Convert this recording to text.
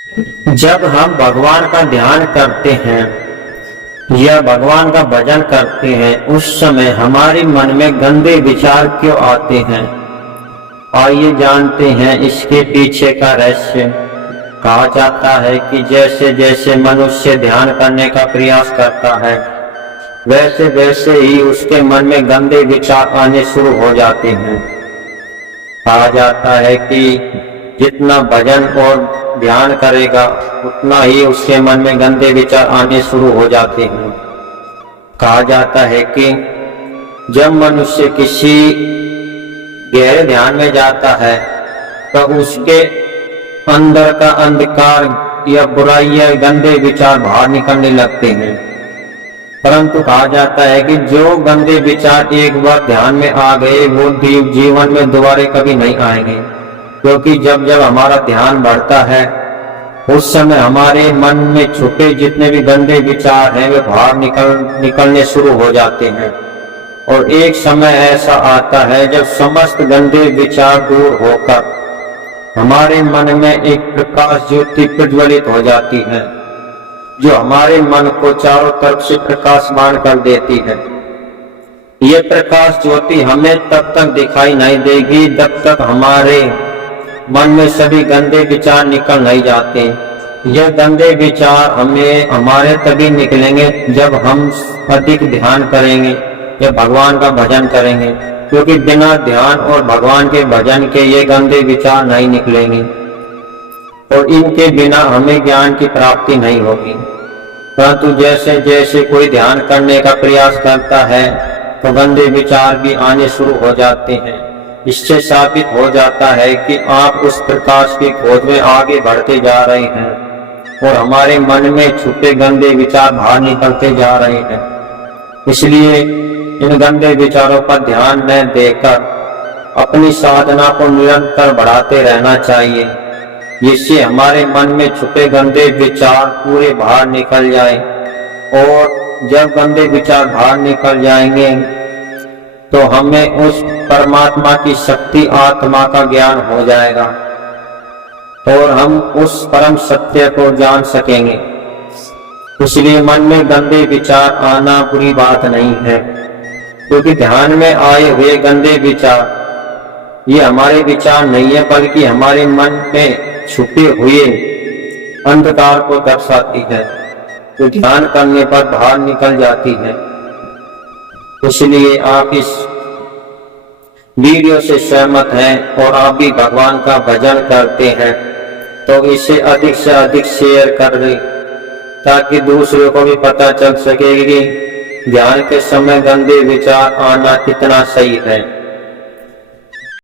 जब हम भगवान का ध्यान करते हैं या भगवान का भजन करते हैं, उस समय हमारे मन में गंदे विचार क्यों आते हैं? आइए जानते हैं इसके पीछे का रहस्य। कहा जाता है कि जैसे जैसे मनुष्य ध्यान करने का प्रयास करता है, वैसे वैसे ही उसके मन में गंदे विचार आने शुरू हो जाते हैं। कहा जाता है कि जितना भजन और ध्यान करेगा, उतना ही उसके मन में गंदे विचार आने शुरू हो जाते हैं। कहा जाता है कि जब मनुष्य किसी गहरे ध्यान में जाता है, तो उसके अंदर का अंधकार या बुराई या गंदे विचार बाहर निकलने लगते हैं। परंतु कहा जाता है कि जो गंदे विचार एक बार ध्यान में आ गए, वो जीवन में दोबारा कभी नहीं आएंगे। क्योंकि जब जब हमारा ध्यान बढ़ता है, उस समय हमारे मन में छुपे जितने भी गंदे विचार हैं, वे बाहर निकलने शुरू हो जाते हैं। और एक समय ऐसा आता है जब समस्त गंदे विचार दूर होकर हमारे मन में एक प्रकाश ज्योति प्रज्वलित हो जाती है, जो हमारे मन को चारों तरफ से प्रकाशमान कर देती है। ये प्रकाश ज्योति हमें तब तक दिखाई नहीं देगी जब तक हमारे मन में सभी गंदे विचार निकल नहीं जाते। यह गंदे विचार हमारे तभी निकलेंगे जब हम अधिक ध्यान करेंगे या भगवान का भजन करेंगे, क्योंकि बिना ध्यान और भगवान के भजन के ये गंदे विचार नहीं निकलेंगे और इनके बिना हमें ज्ञान की प्राप्ति नहीं होगी। परंतु जैसे जैसे कोई ध्यान करने का प्रयास करता है, तो गंदे विचार भी आने शुरू हो जाते हैं। इससे साबित हो जाता है कि आप उस प्रकाश की खोज में आगे बढ़ते जा रहे हैं और हमारे मन में छुपे गंदे विचार बाहर निकलते जा रहे हैं। इसलिए इन गंदे विचारों पर ध्यान न देकर अपनी साधना को निरंतर बढ़ाते रहना चाहिए, जिससे हमारे मन में छुपे गंदे विचार पूरे बाहर निकल जाए। और जब गंदे विचार बाहर निकल जाएंगे, तो हमें उस परमात्मा की शक्ति आत्मा का ज्ञान हो जाएगा और हम उस परम सत्य को जान सकेंगे। इसलिए मन में गंदे विचार आना बुरी बात नहीं है, क्योंकि ध्यान में आए हुए गंदे विचार ये हमारे विचार नहीं है, बल्कि हमारे मन में छुपे हुए अंधकार को दर्शाती है, जो ध्यान करने पर बाहर निकल जाती है। इसलिए आप इस वीडियो से सहमत हैं और आप भी भगवान का भजन करते हैं, तो इसे अधिक से अधिक शेयर कर दें, ताकि दूसरों को भी पता चल सके कि ध्यान के समय गंदे विचार आना कितना सही है।